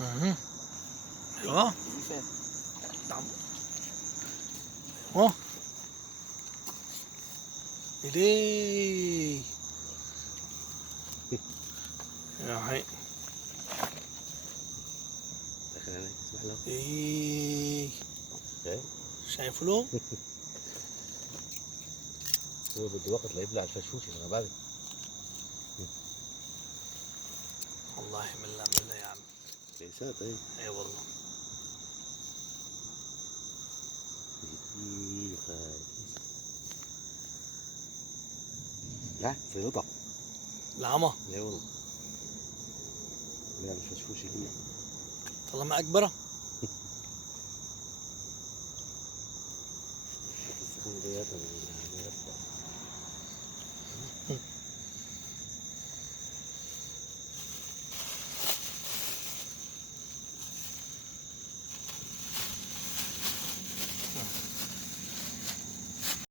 اها. ايوه. زفاف. نعم. ايوه. ايديه. يا حي. داخل عليك اسمح له. ايه. ايه. شايف له؟ هو بده وقت ليبلع الفشفوش يا غباوي. والله ملا ملا يا عم. ليسات ايه. اي والله. لا سيطع. العمى. اي والله. بيعمل فشفوش هنا. طالما اكبره. السخونة دياتها